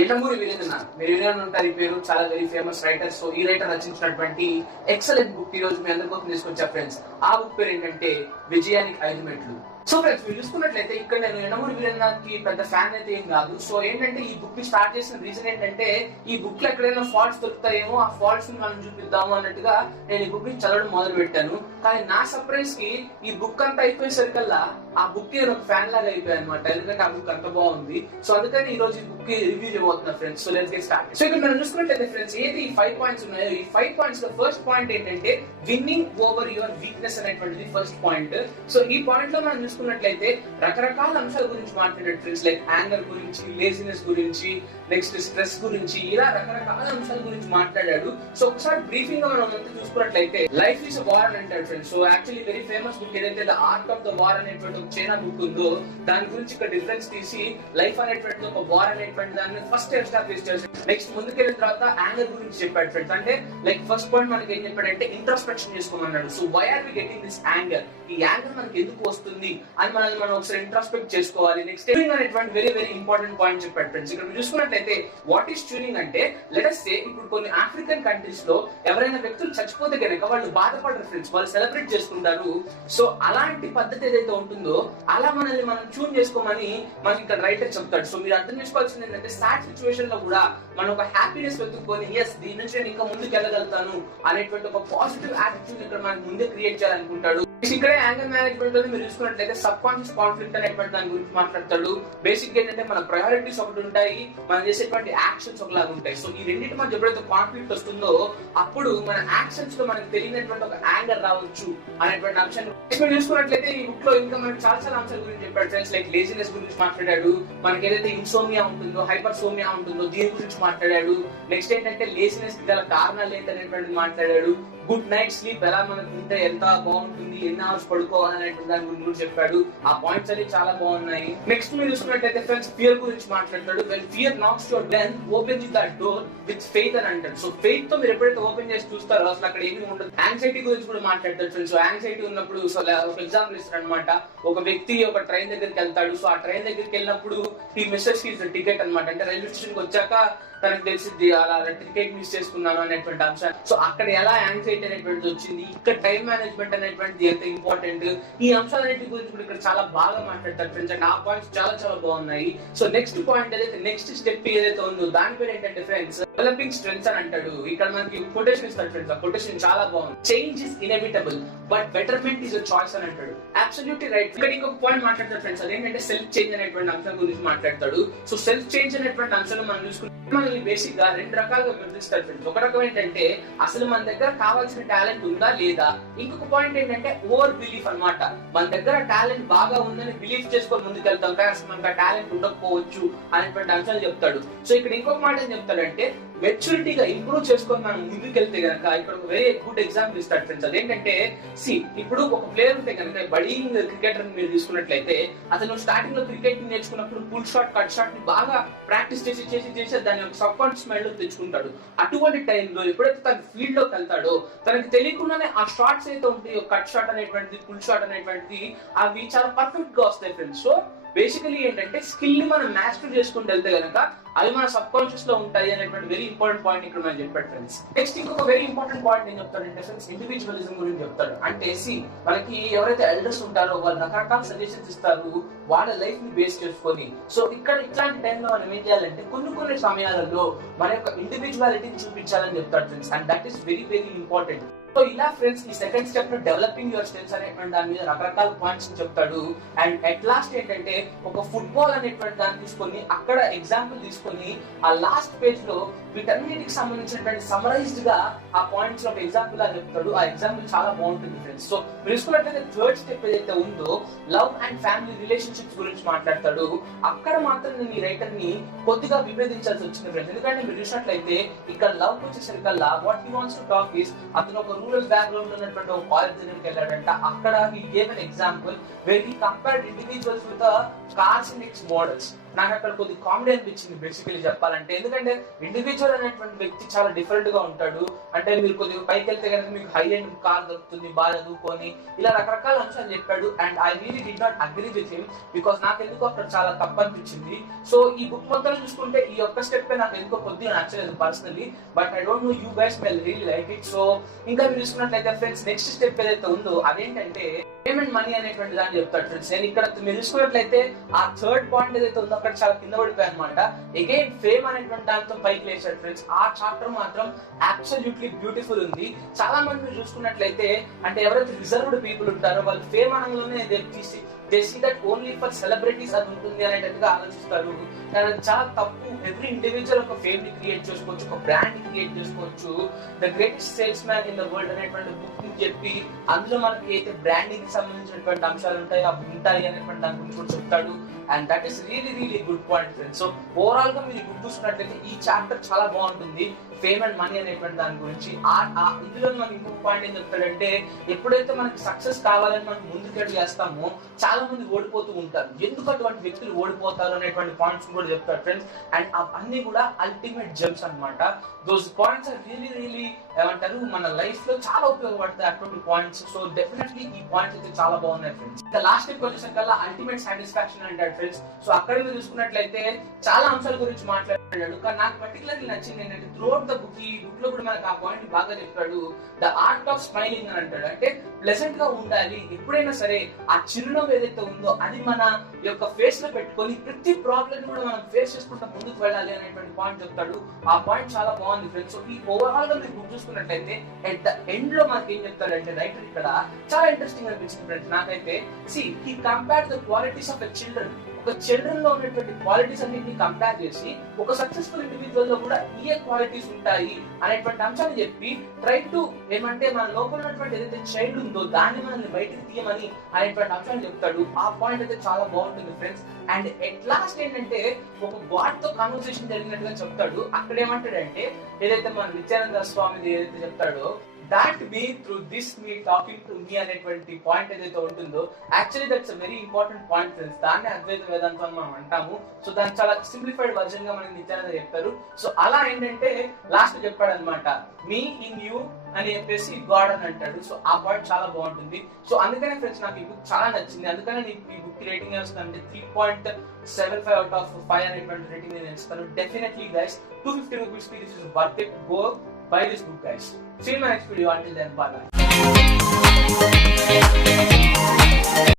ఎండమూరి వీరేంద్ర మీరు వినే ఉంటారు ఈ పేరు. చాలా వెరీ ఫేమస్ రైటర్. సో ఈ రైటర్ రచించినటువంటి ఎక్సలెంట్ బుక్ ఈ రోజు మీ అందరి కోసం తీసుకొచ్చా ఫ్రెండ్స్. ఆ బుక్ పేరు ఏంటంటే విజయానికి 5 మెట్లు. సో ఫ్రెండ్స్ మీరు చూసుకున్నట్లయితే ఇక్కడ నేను ఎండమూరి వీరేంద్రకి పెద్ద ఫ్యాన్ అయితే ఏం కాదు. సో ఏంటంటే ఈ బుక్ ని స్టార్ట్ చేసిన రీజన్ ఏంటంటే ఈ బుక్ లో ఎక్కడైనా ఫాల్ట్స్ దొరుకుతాయేమో, ఆ ఫాల్ట్స్ ని మనం చూపిద్దాము అన్నట్టుగా నేను ఈ బుక్ ని చదవడం మొదలు పెట్టాను. కానీ నా సర్ప్రైజ్ కి ఈ బుక్ అంతా అయిపోయేసరికల్లా ఆ బుక్ కి ఒక ఫ్యాన్ లాగా అయిపోయాయి అనమాట. ఎందుకంటే ఆ బుక్ అంత బాగుంది. సో అందుకని ఈ రోజు ఈ బుక్ కి రివ్యూ చేయబోతున్నా friends. So let's get start. So ఇక్కడ మనం చూసుకున్నట్లయితే ఫ్రెండ్స్ ఏది ఈ 5 పాయింట్స్ ఉన్నాయో, ఈ 5 పాయింట్స్ లో ఫస్ట్ పాయింట్ ఏంటంటే విన్నింగ్ ఓవర్ యువర్ వీక్నెస్ అనేటువంటిది ఫస్ట్ పాయింట్. సో ఈ పాయింట్ లో మనం చూసుకున్నట్లయితే రకరకాల అంశాల గురించి మాట్లాడాడు ఫ్రెండ్స్. లైక్ యాంగర్ గురించి, లేజినెస్ గురించి, నెక్స్ట్ స్ట్రెస్ గురించి, ఇలా రకరకాల అంశాల గురించి మాట్లాడాడు. సో ఒకసారి బ్రీఫింగ్ గా మనం అంతా చూసుకున్నట్లయితే లైఫ్ ఈస్ వార్ అని అంటాడు friends. So actually very famous book ఏదైతే the art of the war అనేటువంటి ఒక చైనా బుక్ ఉందో దాని గురించి ఇక్కడ డిఫరెన్స్ తీసి లైఫ్ అనేటువంటి ఒక వార్ అనేటువంటి దాన్ని ఫస్ట్ ఎస్టాబ్లిష్ చేశాడు. నెక్స్ట్ ముందుకెళ్ళిన తర్వాత యాంగర్ గురించి చెప్పాడు ఫ్రెండ్స్. అంటే లైక్ ఫస్ట్ పాయింట్ మనకి ఏం చెప్పాడంటే ఇంట్రోస్పెక్షన్ చేసుకోమన్నాడు. So why are we getting this anger, ఈ యాంగర్ మనకి ఎందుకు వస్తుంది అని మనల్ని మనం ఒకసారి ఇంట్రోస్పెక్ట్ చేసుకోవాలి. నెక్స్ట్ ట్యూనింగ్ అనేటువంటి వెరీ వెరీ ఇంపార్టెంట్ పాయింట్ చెప్పాడు ఫ్రెండ్స్. ఇక్కడ చూసుకున్నట్లయితే వాట్ ఈస్ ట్యూనింగ్ అంటే లెట్ us say ఇప్పుడు కొన్ని ఆఫ్రికన్ కంట్రీస్ లో ఎవరైనా వ్యక్తులు చచ్చిపోతే కనుక వాళ్ళు బాధపడరు ఫ్రెండ్స్, వాళ్ళు సెలబ్రేట్ చేసుకుంటారు. సో అలాంటి పద్ధతి ఏదైతే ఉంటుందో అలా మనల్ని మనం ట్యూన్ చేసుకోమని మనకి ఇక్కడ రైటర్ చెప్తాడు. సో మీరు అర్థం చేసుకోవాల్సింది ఏంటంటే సాడ్ సిచ్యువేషన్ లో కూడా మనం ఒక హ్యాపీనెస్ వెతుక్కొని ఎస్ దీని నుంచి నేను ఇంకా ముందుకు వెళ్ళగలుగుతాను అనేటువంటి ఒక పాజిటివ్ యాటిట్యూడ్ ఇక్కడ మనకి ముందే క్రియేట్ చేయాలనుకుంటాడు. ఇక్కడ యాంగర్ మేనేజ్మెంట్ లో మీరు చూసుకున్నట్లయితే సబ్ కాన్షియస్ కాన్ఫ్లిక్ట్ అనేటువంటి దాని గురించి మాట్లాడతాడు. బేసిక్ ఏంటంటే మన ప్రయారిటీస్ ఒకటి ఉంటాయి, మనం చేసేటువంటి యాక్షన్స్ ఒకలాగా ఉంటాయి. సో ఈ రెండింటి మధ్య ఎప్పుడైతే కాన్ఫ్లిక్ట్ వస్తుందో అప్పుడు మన యాక్షన్స్ లో మనకు తెలియనటువంటి ఒక యాంగర్ రావచ్చు అనేటువంటి అంశాన్ని మీరు చూసుకున్నట్లయితే ఈ బుక్ లో ఇంకా మనకి చాలా చాలా అంశాల గురించి చెప్పాడు ఫ్రెండ్స్. లైక్ లేజినెస్ గురించి మాట్లాడాడు, మనకి ఏదైతే ఇన్సోమియా ఉంటుందో, హైపర్ సోమియా ఉంటుందో దీని గురించి మాట్లాడాడు. నెక్స్ట్ ఏంటంటే లేజినెస్ గల కారణాలు ఏంటనేటువంటి మాట్లాడాడు. గుడ్ నైట్ స్లీప్ ఎలా మనకు ఉంటే ఎంత బాగుంటుంది, ఎన్ని అవర్స్ పడుకోవాలనేటువంటి దాని గురించి చెప్పాడు. ఆ పాయింట్స్ అన్ని చాలా బాగున్నాయి. నెక్స్ట్ మీరు చూసుకున్నట్లయితే ఫ్రెండ్స్ ఫియర్ గురించి మాట్లాడతాడు. When fear knocks your door, open that door with faith అని అంటాడు. సో ఫెయిత్ తో మీరు ఎప్పుడైతే ఓపెన్ చేసి చూస్తారో అసలు అక్కడ ఏమీ ఉండదు. యాంగ్జైటీ గురించి కూడా మాట్లాడతాడు ఫ్రెండ్స్. సో యాంగ్జైటీ ఉన్నప్పుడు సో ఒక ఎగ్జాంపుల్ ఇస్తాడు అనమాట. ఒక వ్యక్తి ఒక ట్రైన్ దగ్గరికి వెళ్తాడు. సో ఆ ట్రైన్ దగ్గరికి వెళ్ళినప్పుడు ఈ మిస్సెస్ హిస్ టికెట్ అనమాట. అంటే రైల్వే స్టేషన్ కి వచ్చాక తనకు తెలిసింది అలా టికెట్ మిస్ చేసుకున్నాను అనేటువంటి అంశం. సో అక్కడ ఎలా యాంగ్జైటీ అనేటువంటిది వచ్చింది, ఇక్కడ టైం మేనేజ్మెంట్ అనేటువంటిది ఎంత ఇంపార్టెంట్, ఈ అంశాలన్నిటి గురించి కూడా ఇక్కడ చాలా బాగా మాట్లాడతారు ఫ్రెండ్స్. అండ్ ఆ పాయింట్స్ చాలా చాలా బాగున్నాయి. సో నెక్స్ట్ పాయింట్ ఏదైతే నెక్స్ట్ స్టెప్ ఏదైతే ఉందో దాని పేరు ఏంటంటే ఫ్రెండ్స్ డెవలపింగ్ స్ట్రెంగ్స్ అని అంటాడు. ఇక్కడ మనకి కొటేషన్ ఇస్తాడు ఫ్రెండ్స్. ఆ కొటేషన్ చాలా బాగుంది. Change is inevitable but betterment is a choice అని అంటాడు. Absolutely right. ఇక్కడ ఇంకొక పాయింట్ మాట్లాడతాడు ఫ్రెండ్స్. అదేంటంటే సెల్ఫ్ చేంజ్ అనేటువంటి అంశం గురించి మాట్లాడతాడు. సో సెల్ఫ్ చేంజ్ అనేటువంటి అంశాన్ని మనం చూసుకుంటే మనల్ని బేసిక్ గా 2 రకాలుగా విభజిస్తారు ఫ్రెండ్స్. ఒక రకం ఏంటంటే అసలు మన దగ్గర కావాల్సిన టాలెంట్ ఉందా లేదా. ఇంకొక పాయింట్ ఏంటంటే ఓవర్ బిలీఫ్ అన్నమాట. మన దగ్గర టాలెంట్ బాగా ఉందని బిలీఫ్ చేసుకొని ముందుకెళ్తాం కానీ అసలు మనకు ఆ టాలెంట్ ఉండకపోవచ్చు అనేటువంటి అంశాలు చెప్తాడు. సో ఇక్కడ ఇంకొక మాట ఏం చెప్తాడంటే మెచ్యూరిటీగా ఇంప్రూవ్ చేసుకొని మనం ముందుకెళ్తే కనుక ఇక్కడ ఒక వెరీ గుడ్ ఎగ్జాంపుల్ ఇస్తాడు ఫ్రెండ్స్. అదేంటంటే ఇప్పుడు ఒక ప్లేయర్ ఉంటే కనుక బడింగ్ క్రికెటర్ మీరు తీసుకున్నట్లయితే అతను స్టార్టింగ్ లో క్రికెట్ నేర్చుకున్నప్పుడు పుల్ షాట్, కట్ షాట్ ని బాగా ప్రాక్టీస్ చేసి చేసి చేసి దాని ఒక సబ్ కాన్షియస్ మైండ్ లో తెచ్చుకుంటాడు. అటువంటి టైంలో ఎప్పుడైతే తన ఫీల్డ్ లోకి వెళ్తాడో తనకి తెలియకుండానే ఆ షాట్స్ అయితే ఉంటాయి, కట్ షాట్ అనేటువంటిది, పుల్ షాట్ అనేటువంటిది అవి చాలా పర్ఫెక్ట్ గా వస్తాయి ఫ్రెండ్స్. సో బేసికలీ ఏంటంటే స్కిల్ ని మనం మాస్టర్ చేసుకుంటూ వెళ్తే కనుక అవి మన సబ్ కాన్షియస్ లో ఉంటాయి అనేటువంటి వెరీ ఇంపార్టెంట్ పాయింట్ ఇక్కడ మనం చెప్పాడు ఫ్రెండ్స్. నెక్స్ట్ ఇంకొక వెరీ ఇంపార్టెంట్ పాయింట్ ఏం చెప్తాడంటే ఫ్రెండ్స్ ఇండివిజువలిజం గురించి చెప్తాడు. అంటే మనకి ఎవరైతే ఎల్డర్స్ ఉంటారో వాళ్ళు రకరకాల సజెషన్స్ ఇస్తారు వాళ్ళ లైఫ్ ని బేస్ చేసుకొని. సో ఇక్కడ ఇట్లాంటి టైంలో మనం ఏం చేయాలంటే కొన్ని సమయాలలో మన యొక్క ఇండివిజువాలిటీని చూపించాలని చెప్తాడు friends. And that is very very important. So ఇలా ఫ్రెండ్స్ ఈ సెకండ్ స్టెప్ లో డెవలపింగ్ యువర్ స్కిల్స్ అనేటువంటి దాని మీద రకరకాల పాయింట్స్ చెప్తాడు. అండ్ అట్ లాస్ట్ ఏంటంటే ఒక ఫుట్బాల్ అనేటువంటి దాన్ని తీసుకొని అక్కడ ఎగ్జాంపుల్ తీసుకొని ఆ లాస్ట్ పేజ్ లో వీటన్నిటికి సంబంధించినటువంటి సమరైజ్డ్ గా ఆ పాయింట్స్ ఒక ఎగ్జాంపుల్ లా చెప్తాడు. ఆ ఎగ్జాంపుల్ చాలా బాగుంటుంది ఫ్రెండ్స్. సో మీరు చూసుకున్నట్లయితే థర్డ్ స్టెప్ ఏదైతే ఉందో లవ్ అండ్ ఫ్యామిలీ రిలేషన్షిప్స్ గురించి మాట్లాడతాడు. అక్కడ మాత్రం నేను ఈ రైటర్ ని కొద్దిగా విభేదించాల్సి వచ్చింది ఫ్రెండ్స్. ఎందుకంటే మీరు చూసినట్లయితే ఇక్కడ లవ్ వచ్చేసరికల్లా what he wants to talk is అతను ఒక రూరల్ బ్యాక్గ్రౌండ్ ఉన్నటువంటి ఒక కాలేజ్ దగ్గరికి వెళ్ళాడంట. అక్కడ he gave an example where he compared individuals with cars and it's models. నాకు అక్కడ కొద్ది కామెడీ అనిపించింది బేసికలీ చెప్పాలంటే. ఎందుకంటే ఇండివిజువల్ అనేటువంటి వ్యక్తి చాలా డిఫరెంట్ గా ఉంటాడు. అంటే మీరు కొద్దిగా పైకి వెళ్తే కనుక మీకు హై ఎండ్ కార్ దొరుకుతుంది, బాగా చదువుకొని, ఇలా రకరకాల అంశాలు చెప్పాడు. And I really did not agree with him because నాకు ఎందుకో అక్కడ చాలా తప్పు అనిపించింది. సో ఈ బుక్ మొత్తం చూసుకుంటే ఈ ఒక్క స్టెప్ నాకు ఎందుకో కొద్దిగా నచ్చలేదు personally. But I don't know you guys May really like it. So ఇంకా మీరు చూసుకున్నట్లయితే ఫ్రెండ్స్ నెక్స్ట్ స్టెప్ ఏదైతే ఉందో అదేంటంటే పేమెంట్ మనీ అనేటువంటి దాన్ని చెప్తాడు ఫ్రెండ్స్. నేను ఇక్కడ మీరు చూసుకున్నట్లయితే ఆ థర్డ్ పాయింట్ ఏదైతే ఉందో అక్కడ చాలా కింద పడిపోయాయి అనమాట. అగైన్ ఫేమ్ అనేటువంటి దాంతో పైకి లేచాడు ఫ్రెండ్స్. ఆ చాప్టర్ మాత్రం అబ్సల్యూట్లీ బ్యూటిఫుల్ ఉంది. చాలా మంది మీరు చూసుకున్నట్లయితే అంటే ఎవరైతే రిజర్వ్డ్ పీపుల్ ఉంటారో వాళ్ళు ఫేమ్ అనగానే they see that only for celebrities అది ఉంటుంది అనేటట్టుగా ఆలోచిస్తారు. కానీ చాలా తప్పు. ఎవ్రీ ఇండివిజువల్ ఒక ఫేమ్ ని క్రియేట్ చేసుకోవచ్చు, ఒక బ్రాండ్ ని క్రియేట్ చేసుకోవచ్చు. The greatest salesman in the world అనేటువంటి బుక్ ని చెప్పి అందులో మనకి అయితే బ్రాండింగ్ కి సంబంధించినటువంటి అంశాలు ఉంటాయి అనేటువంటి దాని గురించి కూడా చెప్తాడు. And that is really good point friends. So overall గా మీరు బుక్ చూసుకున్నట్లయితే ఈ చాప్టర్ చాలా బాగుంటుంది ఫేమ్ అండ్ మనీ అనేటువంటి దాని గురించి. ఇందులో మనకి ఇంకొక పాయింట్ ఏం చెప్తాడంటే ఎప్పుడైతే మనకి సక్సెస్ కావాలని మనం ముందుకెళ్ళి చేస్తామో చాలా మంది ఓడిపోతూ ఉంటారు. ఎందుకు అటువంటి వ్యక్తులు ఓడిపోతారు అనేటువంటి పాయింట్స్ కూడా చెప్తారు ఫ్రెండ్స్. అండ్ అన్ని కూడా అల్టిమేట్ జెమ్స్ అన్నమాట. దోస్ పాయింట్స్ ఆర్ రియలీ ఏమంటారు మన లైఫ్ లో చాలా ఉపయోగపడతాయి అటువంటి పాయింట్స్. సో డెఫినెట్లీ ఈ పాయింట్స్ అయితే చాలా బాగున్నాయి ఫ్రెండ్స్. లాస్ట్ స్టెప్ వచ్చేసరికి కల్లా అల్టిమేట్ సాటిస్ఫాక్షన్ అంటాడు ఫ్రెండ్స్. సో అక్కడ మీరు చూసుకున్నట్లయితే చాలా అంశాల గురించి మాట్లాడాడు. కానీ నాకు పర్టికులర్లీ నచ్చింది ఏంటంటే త్రూఅవుట్ ద బుక్, ఈ బుక్ లో కూడా మనకు ఆ పాయింట్ బాగా చెప్పాడు. ద ఆర్ట్ ఆఫ్ స్మైలింగ్ అని అంటాడు. అంటే ప్లెజెంట్ గా ఉండాలి ఎప్పుడైనా సరే. ఆ చిరునవ్వు ఏదైతే ఉందో అది మన యొక్క ఫేస్ లో పెట్టుకొని ప్రతి ప్రాబ్లమ్ కూడా మనం ఫేస్ చేసుకుంటూ ముందుకు వెళ్ళాలి అనేటువంటి పాయింట్ చెప్తాడు. ఆ పాయింట్ చాలా బాగుంది ఫ్రెండ్స్. సో ఈ ఓవరాల్ గా మీరు బుక్ చూసుకున్నట్లయితే ఎట్ ద ఎండ్ లో మనకి ఏం చెప్తాడంటే రైటర్ ఇక్కడ చాలా ఇంట్రెస్టింగ్ అనిపించింది ఫ్రెండ్స్ నాకైతే. See he compare the qualities of a children. ఒక చిల్డ్రన్ లో ఉన్నటువంటి క్వాలిటీస్ అన్నింటినీ కంపేర్ చేసి ఒక సక్సెస్ఫుల్ ఇండివిజువల్ లో కూడా ఏ క్వాలిటీస్ ఉంటాయి అనేటువంటి అంశాన్ని చెప్పి ట్రై టు ఏమంటే మన లోపల ఉన్నటువంటి ఏదైతే చైల్డ్ ఉందో దాన్ని మనల్ని బయటకు తీయమని అనేటువంటి అంశాన్ని చెప్తాడు. ఆ పాయింట్ అయితే చాలా బాగుంటుంది ఫ్రెండ్స్. అండ్ ఎట్ లాస్ట్ ఏంటంటే ఒక గాడ్ తో కాన్వర్సేషన్ జరిగినట్టుగా చెప్తాడు. అక్కడ ఏమంటాడంటే ఏదైతే మన నిత్యానంద స్వామిది ఏదైతే చెప్తాడో that me through this me talking to me అనేటువంటి పాయింట్ ఏదైతే ఉంటుందో actually that's a very important point friends. దాన్ని అద్వైత వేదాంతం అని మనం అంటాము. సో దాన్ని చాలా సింప్లిఫైడ్ వర్జన్ గా మనకి నిత్యానంద చెప్తారు. సో అలా ఏంటంటే లాస్ట్ చెప్పాడు అనమాట మీ ఇన్ యూ అని చెప్పేసి గాడ్ అని అంటాడు. సో ఆ పాయింట్ చాలా బాగుంటుంది. సో అందుకనే ఫ్రెండ్స్ నాకు ఈ బుక్ చాలా నచ్చింది. అందుకనే నేను ఈ బుక్ రేటింగ్ వేస్తానంటే 3.75 out of 5 అనేటువంటి రేటింగ్ నేను ఇస్తాను. డెఫినెట్లీ గైస్ 250 rupees కి this is worth it. Go buy this book guys. See you in my next video. Until then, bye bye.